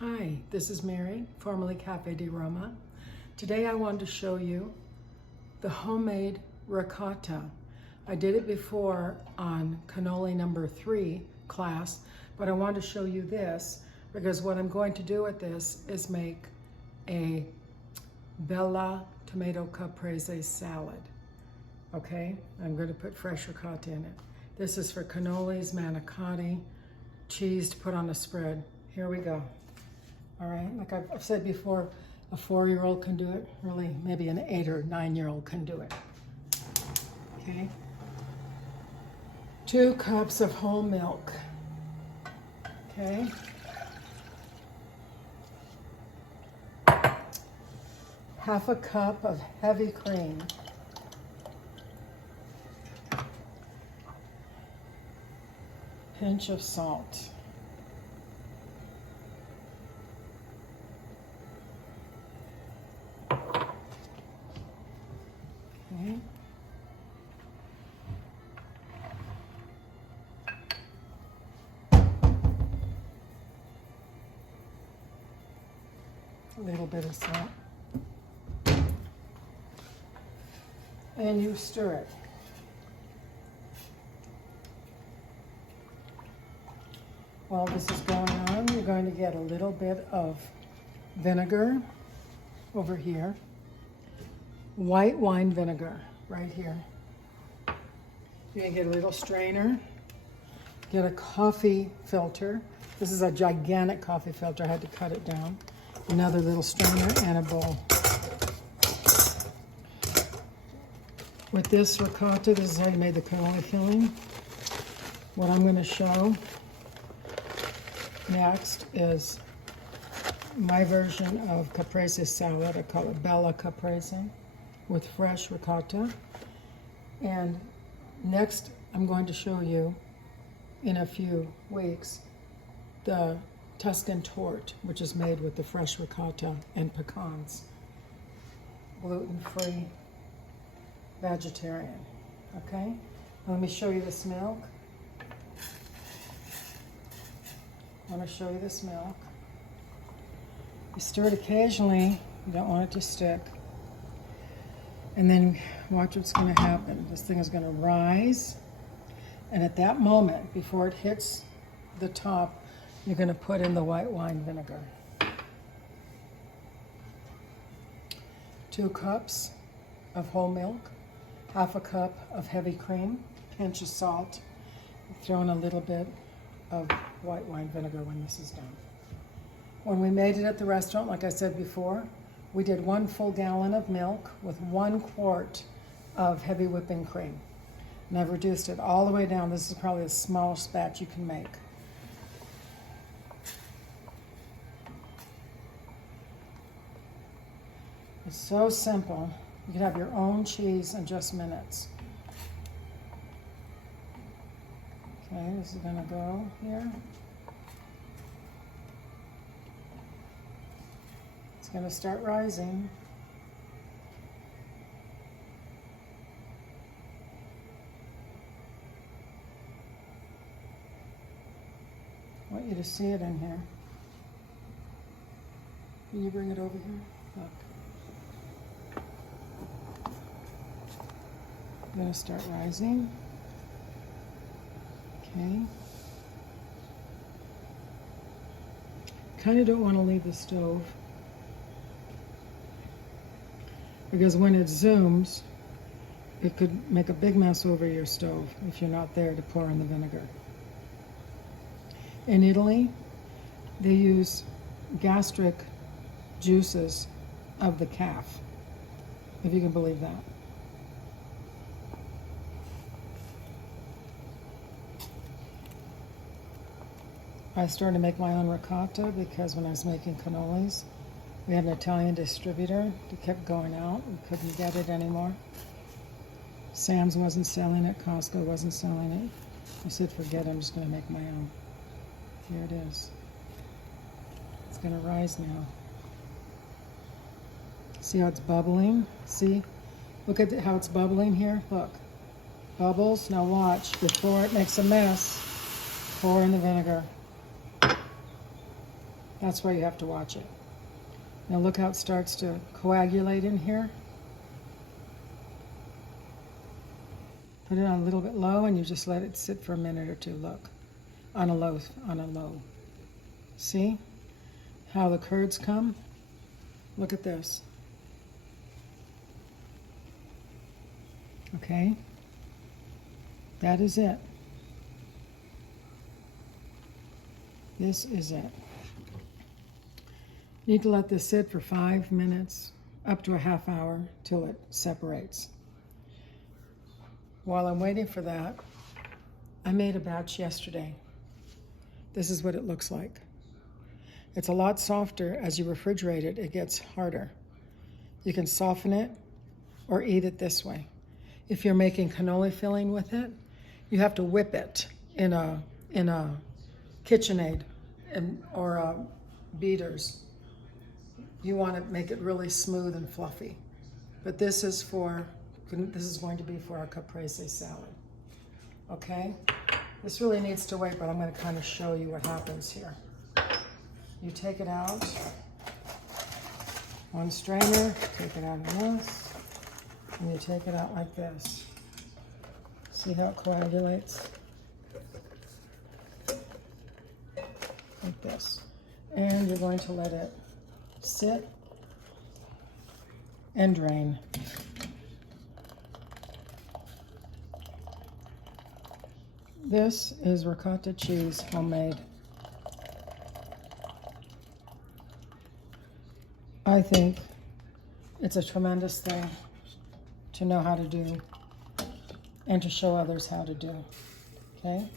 Hi, this is Mary, formerly Cafe di Roma. Today I wanted to show you the homemade ricotta. I did it before on cannoli number 3 class, but I wanted to show you this because what I'm going to do with this is make a bella tomato caprese salad. Okay, I'm going to put fresh ricotta in it. This is for cannolis, manicotti, cheese to put on a spread. Here we go. All right, like I've said before, a 4-year-old can do it. Really, maybe an 8 or 9-year-old can do it. Okay. 2 cups of whole milk. Okay. Half a cup of heavy cream. Pinch of salt. Okay. A little bit of salt. And you stir it. While this is going on, you're going to get a little bit of vinegar over here. White wine vinegar right here. You're gonna get a little strainer. Get a coffee filter. This is a gigantic coffee filter. I had to cut it down. Another little strainer and a bowl. With this ricotta, this is how you made the cannoli filling. What I'm going to show next is my version of caprese salad. I call it bella caprese with fresh ricotta. And next, I'm going to show you in a few weeks the Tuscan torte, which is made with the fresh ricotta and pecans. Gluten-free, vegetarian. Okay? Let me show you this milk. I want to show you this milk. You stir it occasionally. You don't want it to stick. And then watch what's going to happen. This thing is going to rise. And at that moment, before it hits the top, you're going to put in the white wine vinegar. 2 cups of whole milk. Half a cup of heavy cream. Pinch of salt. Throw in a little bit of white wine vinegar when this is done. When we made it at the restaurant, like I said before, we did 1 full gallon of milk with 1 quart of heavy whipping cream. And I've reduced it all the way down. This is probably the smallest batch you can make. It's so simple. You can have your own cheese in just minutes. Okay, this is going to go here. It's going to start rising. I want you to see it in here. Can you bring it over here? Look. I'm going to start rising. Okay. Kind of don't want to leave the stove because when it zooms, it could make a big mess over your stove if you're not there to pour in the vinegar. In Italy, they use gastric juices of the calf, if you can believe that. I started to make my own ricotta because when I was making cannolis, we had an Italian distributor that kept going out. We couldn't get it anymore. Sam's wasn't selling it. Costco wasn't selling it. I said, forget it, I'm just going to make my own. Here it is. It's going to rise now. See how it's bubbling? See? Look at how it's bubbling here. Look. Bubbles. Now watch. Before it makes a mess, pour in the vinegar. That's why you have to watch it. Now look how it starts to coagulate in here. Put it on a little bit low and you just let it sit for a minute or two. Look, on a low. See how the curds come? Look at this. Okay, that is it. This is it. Need to let this sit for 5 minutes, up to a half hour, till it separates. While I'm waiting for that, I made a batch yesterday. This is what it looks like. It's a lot softer. As you refrigerate it, it gets harder. You can soften it or eat it this way. If you're making cannoli filling with it, you have to whip it in a KitchenAid or beaters. You want to make it really smooth and fluffy. But this is going to be for our caprese salad. Okay? This really needs to wait, but I'm going to kind of show you what happens here. You take it out, one strainer, take it out of this, and you take it out like this. See how it coagulates? Like this. And you're going to let it sit and drain. This is ricotta cheese, homemade. I think it's a tremendous thing to know how to do and to show others how to do. Okay?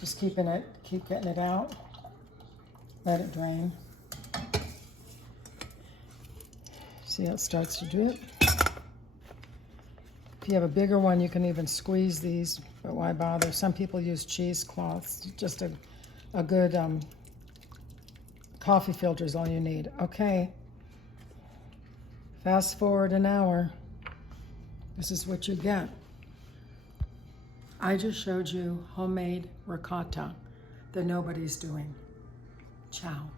Just keep getting it out. Let it drain. See how it starts to drip? If you have a bigger one, you can even squeeze these, but why bother? Some people use cheesecloths. Just a good coffee filter is all you need. Okay. Fast forward an hour. This is what you get. I just showed you homemade ricotta that nobody's doing. Ciao.